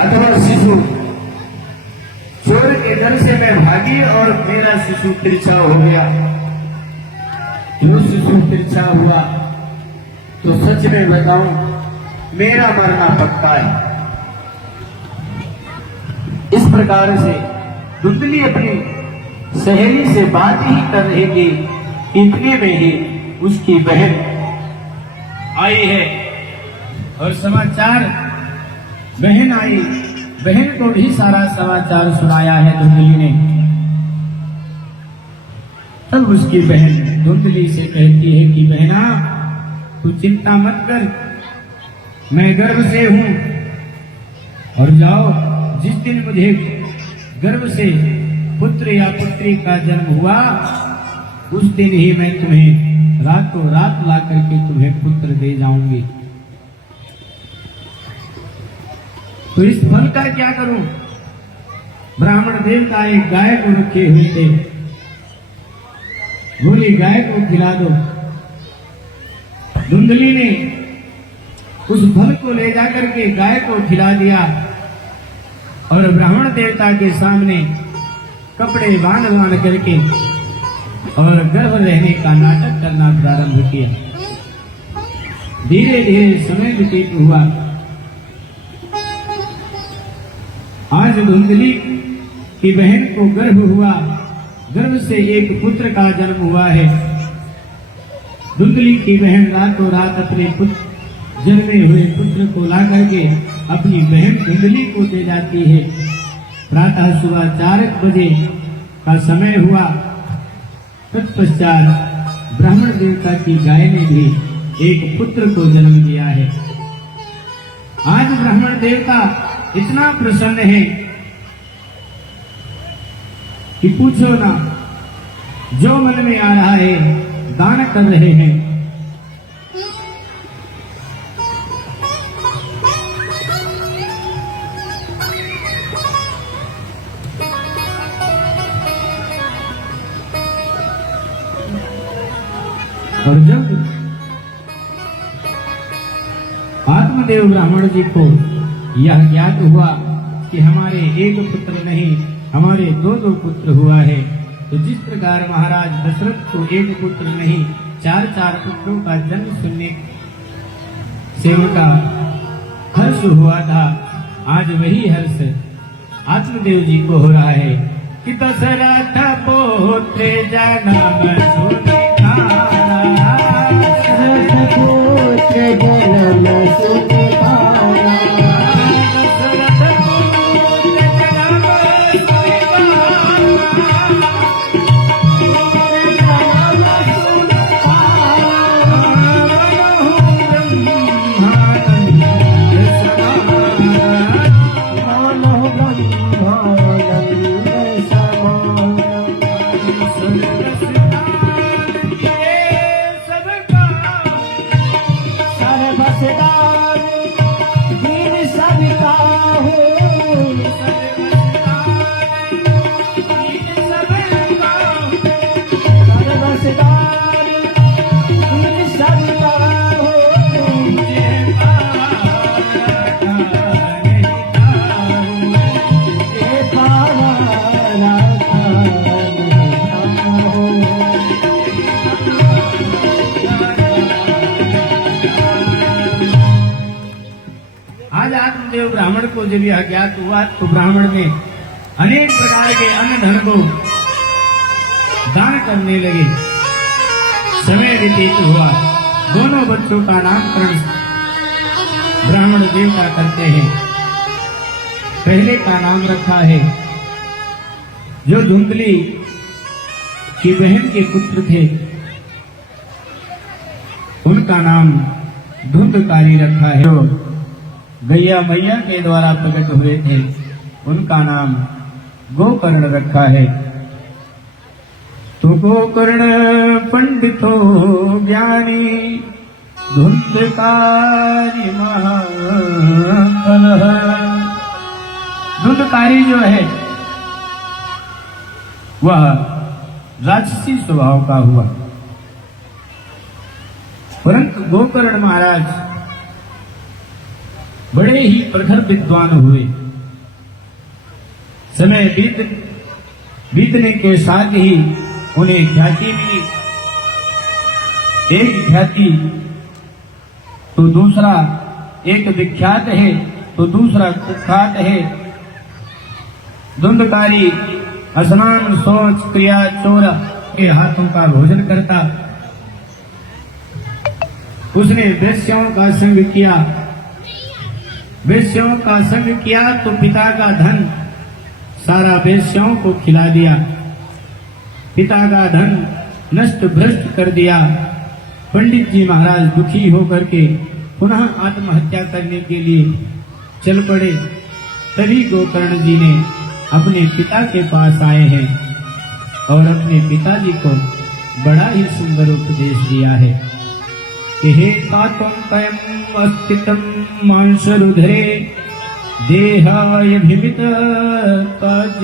अथवा शिशु, चोर के डर से मैं भागी और मेरा शिशु तिरछा हो गया। जो शिशु तिरछा हुआ तो सच में बताऊं, मेरा मरना पक्का है। इस प्रकार से धुंधली अपनी सहेली से बात ही कर रही थी, इतने में ही उसकी बहन आई है और समाचार, बहन आई, बहन को भी सारा समाचार सुनाया है धुंधली ने। तब उसकी बहन धुंधली से कहती है कि बहना, तू चिंता मत कर, मैं गर्भ से हूं और जाओ, जिस दिन मुझे गर्भ से पुत्र या पुत्री का जन्म हुआ उस दिन ही मैं तुम्हें रातों रात ला करके तुम्हें पुत्र दे जाऊंगी। तो इस फल का क्या करूं? ब्राह्मण देवता एक गाय को रखे हुए थे, बोली गाय को खिला दो। धुंधली ने उस फल को ले जाकर के गाय को खिला दिया और ब्राह्मण देवता के सामने कपड़े बांध करके और गर्भ रहने का नाटक करना प्रारंभ किया। धीरे धीरे समय व्यतीत हुआ। आज धुंधली की बहन को गर्भ हुआ, गर्भ से एक पुत्र का जन्म हुआ है। धुंधली की बहन रातों रात अपने जन्मे हुए पुत्र को ला करके अपनी बहन धुंधली को दे जाती है। प्रातः सुबह 4 बजे का समय हुआ। तत्पश्चात ब्राह्मण देवता की गाय ने भी एक पुत्र को जन्म दिया है। आज ब्राह्मण देवता इतना प्रसन्न है कि पूछो ना, जो मन में आ रहा है दान कर रहे हैं। और जब आत्मदेव ब्राह्मण जी को यह ज्ञात हुआ कि हमारे एक पुत्र नहीं, हमारे 2 पुत्र हुआ है, तो जिस प्रकार महाराज दशरथ को एक पुत्र नहीं 4 पुत्रों का जन्म सुनने से उनका हर्ष हुआ था, आज वही हर्ष आत्मदेव जी को हो रहा है कि दशरथ पोत्र जन्म सुने ब्राह्मण को जब यह ज्ञात हुआ तो ब्राह्मण ने अनेक प्रकार के अन्न धन को दान करने लगे। समय व्यतीत हुआ। दोनों बच्चों का नामकरण ब्राह्मण देवता करते हैं। पहले का नाम रखा है, जो धुंधली की बहन के पुत्र थे उनका नाम धुंधकारी रखा है। जो गैया मैया के द्वारा प्रकट हुए थे उनका नाम गोकर्ण रखा है। तो गोकर्ण पंडितो ज्ञानी धुंधकारी महाबल। धुंधकारी जो है वह राजसी स्वभाव का हुआ, परंतु गोकर्ण महाराज बड़े ही प्रखर विद्वान हुए। समय बीतने के साथ ही उन्हें ख्याति मिली। एक ख्याति तो दूसरा, एक विख्यात है तो दूसरा कुख्यात है। धुंधकारी स्नान शौच क्रिया चोर के हाथों का भोजन करता। उसने वेश्याओं का संग किया। वेश्याओं का संग किया तो पिता का धन सारा वेश्याओं को खिला दिया। पिता का धन नष्ट भ्रष्ट कर दिया। पंडित जी महाराज दुखी होकर के पुनः आत्महत्या करने के लिए चल पड़े। तभी गोकर्ण जी ने अपने पिता के पास आए हैं और अपने पिताजी को बड़ा ही सुंदर उपदेश दिया है कि हे तात्वं तयम् अस्तितं मांसरुधिरे देहाय भीमित तज